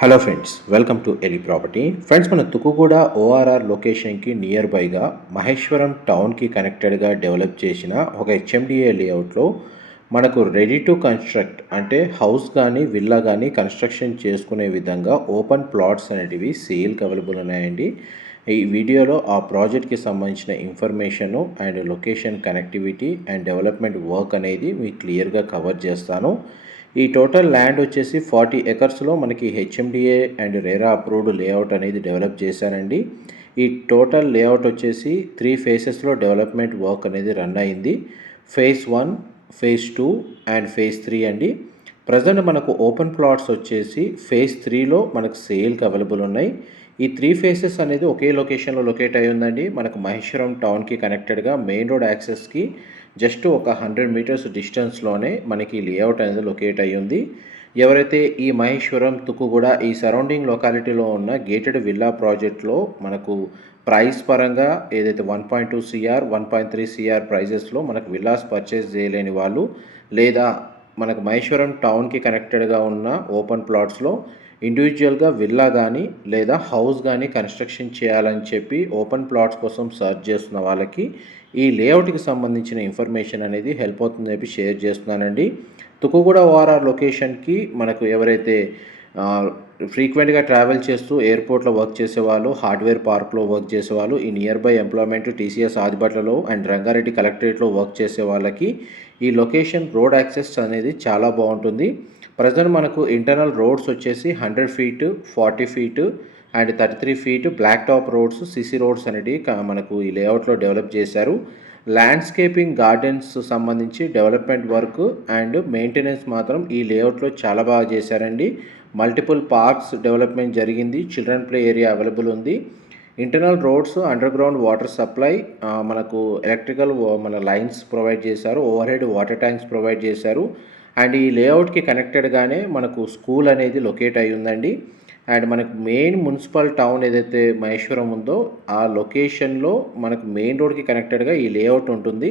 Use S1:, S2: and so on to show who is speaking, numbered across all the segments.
S1: Hello friends welcome to Eli property. Friends మన Tukkuguda ORR లొకేషన్కి near బైగా మహేశ్వరం టౌన్కి కనెక్టెడ్గా డెవలప్ చేసిన ఒక హెచ్ఎండిఏ లేఅవుట్లో మనకు రెడీ టు కన్స్ట్రక్ట్ అంటే హౌస్ కానీ విల్లా కానీ కన్స్ట్రక్షన్ చేసుకునే విధంగా ఓపెన్ ప్లాట్స్ అనేటివి సేల్కి అవైలబుల్ ఉన్నాయండి. ఈ వీడియోలో ఆ ప్రాజెక్ట్కి సంబంధించిన information and location connectivity and development work అనేది మీకు క్లియర్గా కవర్ చేస్తాను. ఈ టోటల్ ల్యాండ్ వచ్చేసి ఫార్టీ ఎకర్స్లో మనకి HMDA and RERA approved layout అనేది డెవలప్ చేశారండి. ఈ టోటల్ లేఅవుట్ వచ్చేసి త్రీ ఫేసెస్లో డెవలప్మెంట్ వర్క్ అనేది రన్ అయింది. Phase one phase two and phase three అండి. ప్రజెంట్ మనకు ఓపెన్ ప్లాట్స్ వచ్చేసి ఫేజ్ త్రీలో మనకు సేల్కి అవైలబుల్ ఉన్నాయి. ఈ త్రీ ఫేసెస్ అనేది ఒకే లొకేషన్లో లొకేట్ అయి ఉందండి. మనకు మహేశ్వరం టౌన్కి కనెక్టెడ్గా మెయిన్ రోడ్ యాక్సెస్కి జస్ట్ ఒక హండ్రెడ్ మీటర్స్ డిస్టెన్స్లోనే మనకి లేఅవుట్ అనేది లొకేట్ అయి ఉంది. ఎవరైతే ఈ మహేశ్వరం తుక్కుగూడ ఈ సరౌండింగ్ లొకాలిటీలో ఉన్న గేటెడ్ విల్లా ప్రాజెక్ట్లో మనకు ప్రైస్ పరంగా ఏదైతే one point two CR one point three CR ప్రైజెస్లో మనకు విల్లాస్ పర్చేస్ చేయలేని వాళ్ళు లేదా మనకు మహేశ్వరం టౌన్కి కనెక్టెడ్గా ఉన్న ఓపెన్ ప్లాట్స్లో ఇండివిజువల్గా విల్లా కానీ లేదా హౌస్ కానీ కన్స్ట్రక్షన్ చేయాలని చెప్పి ఓపెన్ ప్లాట్స్ కోసం సర్చ్ చేస్తున్న వాళ్ళకి ఈ లేఅవుట్కి సంబంధించిన ఇన్ఫర్మేషన్ అనేది హెల్ప్ అవుతుందని చెప్పి షేర్ చేస్తున్నానండి. తుకుగూడ ఓఆర్ఆర్ లొకేషన్కి మనకు ఎవరైతే ఫ్రీక్వెంట్గా ట్రావెల్ చేస్తూ ఎయిర్పోర్ట్లో వర్క్ చేసేవాళ్ళు హార్డ్వేర్ పార్క్లో వర్క్ చేసేవాళ్ళు ఈ నియర్ బై ఎంప్లాయ్మెంట్ టీసీఎస్ ఆదిబట్లలో అండ్ రంగారెడ్డి కలెక్టరేట్లో వర్క్ చేసే వాళ్ళకి ఈ లొకేషన్ రోడ్ యాక్సెస్ అనేది చాలా బాగుంటుంది. ప్రజెంట్ మనకు ఇంటర్నల్ రోడ్స్ వచ్చేసి hundred feet forty feet and thirty three feet black top roads CC roads అనేవి మనకు ఈ లేఅవుట్లో డెవలప్ చేశారు. ల్యాండ్స్కేపింగ్ గార్డెన్స్ సంబంధించి డెవలప్మెంట్ వర్క్ అండ్ మెయింటెనెన్స్ మాత్రం ఈ లేఅవుట్లో చాలా బాగా చేశారండి. మల్టిపుల్ పార్క్స్ డెవలప్మెంట్ జరిగింది. చిల్డ్రన్ ప్లే ఏరియా అవైలబుల్ ఉంది. Internal roads under ground water supply మనకు ఎలక్ట్రికల్ మన లైన్స్ ప్రొవైడ్ చేశారు. Over head water tanks provide చేశారు. అండ్ ఈ లేఅవుట్కి కనెక్టెడ్గానే మనకు స్కూల్ అనేది లొకేట్ అయి ఉందండి. అండ్ మనకు మెయిన్ మున్సిపల్ టౌన్ ఏదైతే మహేశ్వరం ఉందో ఆ లొకేషన్లో మనకు మెయిన్ రోడ్కి కనెక్టెడ్గా ఈ లేఅవుట్ ఉంటుంది.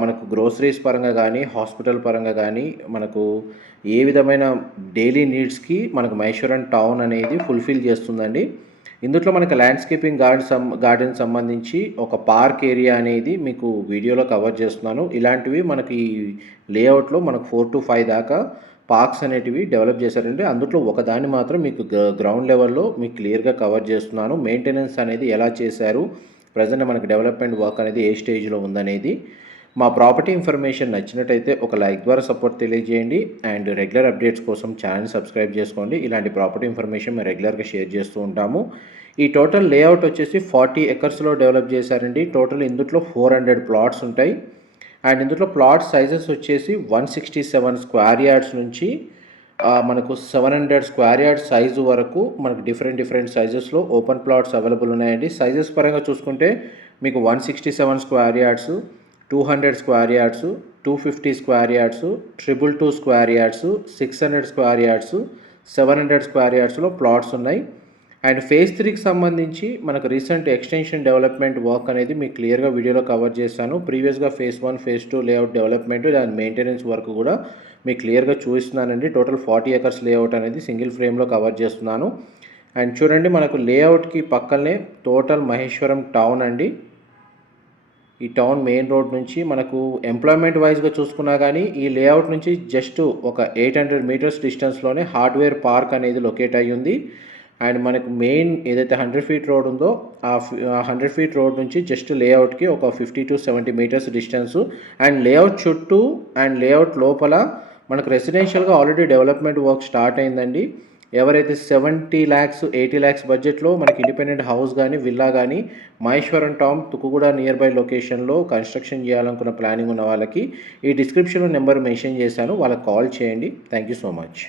S1: మనకు గ్రోసరీస్ పరంగా కానీ హాస్పిటల్ పరంగా కానీ మనకు ఏ విధమైన డైలీ నీడ్స్కి మనకు మహేశ్వరం టౌన్ అనేది ఫుల్ఫిల్ చేస్తుందండి. ఇందులో మనకు ల్యాండ్స్కేపింగ్ గార్డెన్ సం గార్డెన్ సంబంధించి ఒక పార్క్ ఏరియా అనేది మీకు వీడియోలో కవర్ చేస్తున్నాను. ఇలాంటివి మనకి ఈ లేఅవుట్లో మనకు ఫోర్ టు ఫైవ్ దాకా పార్క్స్ అనేటివి డెవలప్ చేశారంటే అందులో ఒకదాన్ని మాత్రం మీకు గ్రౌండ్ లెవెల్లో మీకు క్లియర్గా కవర్ చేస్తున్నాను. మెయింటెనెన్స్ అనేది ఎలా చేశారు? ప్రజెంట్ మనకు డెవలప్మెంట్ వర్క్ అనేది ఏ స్టేజ్లో ఉందనేది. మా ప్రాపర్టీ ఇన్ఫర్మేషన్ నచ్చినట్టయితే ఒక లైక్ ద్వారా సపోర్ట్ తెలియజేయండి. అండ్ రెగ్యులర్ అప్డేట్స్ కోసం ఛానల్ సబ్స్క్రైబ్ చేసుకోండి. ఇలాంటి ప్రాపర్టీ ఇన్ఫర్మేషన్ మేము రెగ్యులర్గా షేర్ చేస్తూ ఉంటాము. ఈ టోటల్ లేఅవుట్ వచ్చేసి ఫార్టీ ఎకర్స్లో డెవలప్ చేశారండి. టోటల్ ఇందులో ఫోర్ హండ్రెడ్ ప్లాట్స్ ఉంటాయి. అండ్ ఇందులో ప్లాట్ సైజెస్ వచ్చేసి one sixty seven square yards నుంచి మనకు seven hundred square yard size వరకు మనకు డిఫరెంట్ డిఫరెంట్ సైజెస్లో ఓపెన్ ప్లాట్స్ అవైలబుల్ ఉన్నాయండి. సైజెస్ పరంగా చూసుకుంటే మీకు one sixty seven square yards two hundred square yards two fifty square yards triple two square yards six hundred square yards seven hundred square యార్డ్స్లో plots ఉన్నాయి. And phase త్రీకి సంబంధించి మనకు recent extension development work అనేది మీకు క్లియర్గా వీడియోలో cover చేస్తాను ప్రీవియస్గా phase one phase two layout development దాని మెయింటెనెన్స్ వర్క్ కూడా మీకు క్లియర్గా చూపిస్తున్నానండి. టోటల్ ఫార్టీ ఎకర్స్ లేఅవుట్ అనేది సింగిల్ ఫ్రేమ్లో కవర్ చేస్తున్నాను. అండ్ చూడండి మనకు లేఅవుట్కి పక్కనే టోటల్ మహేశ్వరం టౌన్ అండి. ఈ టౌన్ మెయిన్ రోడ్ నుంచి మనకు ఎంప్లాయ్మెంట్ వైజ్గా చూసుకున్నా కానీ ఈ లేఅవుట్ నుంచి జస్ట్ ఒక ఎయిట్ హండ్రెడ్ మీటర్స్ డిస్టెన్స్లోనే హార్డ్వేర్ పార్క్ అనేది లొకేట్ అయ్యి ఉంది. అండ్ మనకు మెయిన్ ఏదైతే హండ్రెడ్ ఫీట్ రోడ్ ఉందో ఆ హండ్రెడ్ ఫీట్ రోడ్ నుంచి జస్ట్ లేఅవుట్కి ఒక fifty to seventy metres distance and layout చుట్టూ అండ్ లేఅవుట్ లోపల మనకు రెసిడెన్షియల్గా ఆల్రెడీ డెవలప్మెంట్ వర్క్ స్టార్ట్ అయిందండి. ఎవరైతే సెవెంటీ ల్యాక్స్ ఎయిటీ ల్యాక్స్ బడ్జెట్లో మనకి ఇండిపెండెంట్ హౌస్ కానీ విల్లా కానీ మహేశ్వరం టామ్ తుకుగూడ నియర్ బై లొకేషన్లో కన్స్ట్రక్షన్ చేయాలనుకున్న ప్లానింగ్ ఉన్న వాళ్ళకి ఈ డిస్క్రిప్షన్లో నెంబర్ మెన్షన్ చేశాను. వాళ్ళకి కాల్ చేయండి. Thank you so much.